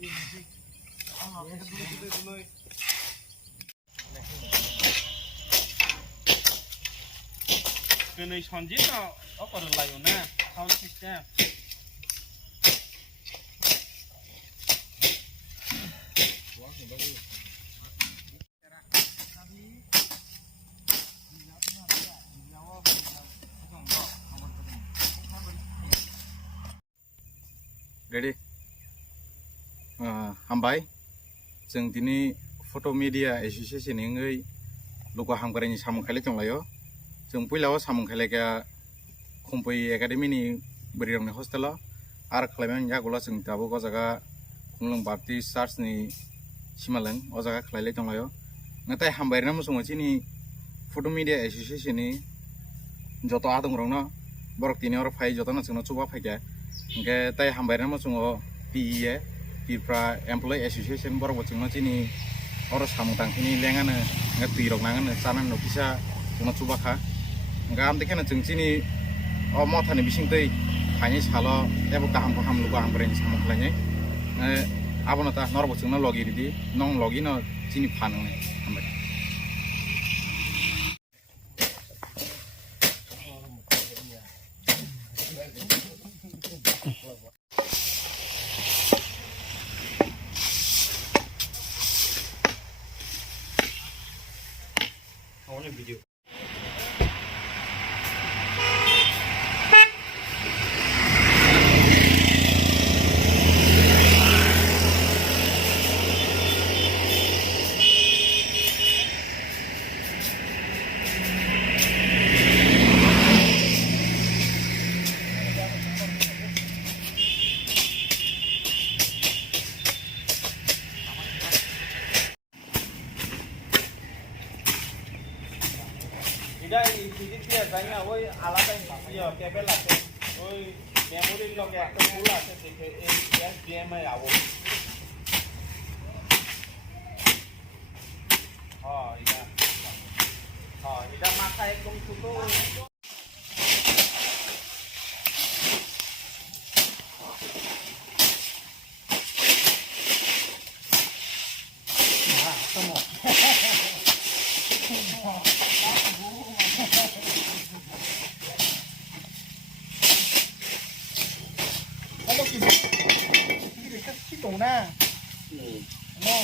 Kene sonjit apa layone sound system. Ready? Hambai, जों दिनै फट' मिडिया एसोसिएशन नि लोगो हामगारिनि सामुं खायलाय दंलायो जों पहिलाव सामुं खायलायगा खम्पै एकाडेमिनि बोरिरंनि हस्टेलाव आरो खालायमान जागोला जों दाबो गजागा खुंलं बाप्टिस्ट चार्चनि सिमालं अजागा खालायलाय दंलायो नाथाय हामबायना मोसङो चिनि फट' मिडिया एसोसिएशन नि जत आदमरंनो बरक तिनि और फाइ जतनो जोंनो चुबा फाइगा ओंके ताइ हामबायना मोसङो PEA Pipra Employee Association borok bochungno chini oro samung tangkini lengano nga tuirok nangano chanan no bisa jono chubakha nga amte khana chung chini o mothani bisingtei haini salo ebo kaham kaham lugo hambreni samung khlainyai abono ta nor bochungno logi ridi nong logi no chini phanung hambai video. Đây thì cái kia cái nào ôi ala đây giờ cái bên là cái ôi memory lo cái cú là cái SDM này à ôi ida makai kung suto Ano na. Ano?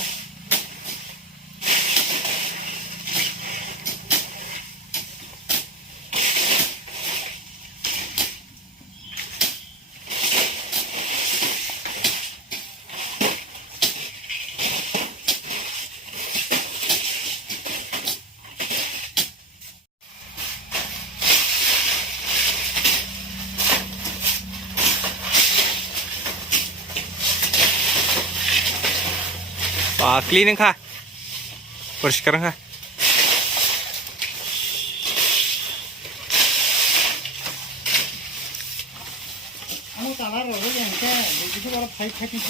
Cleaning kah? Bersihkan kah? Ano talar roh yang ke, begitu kalau fight fighting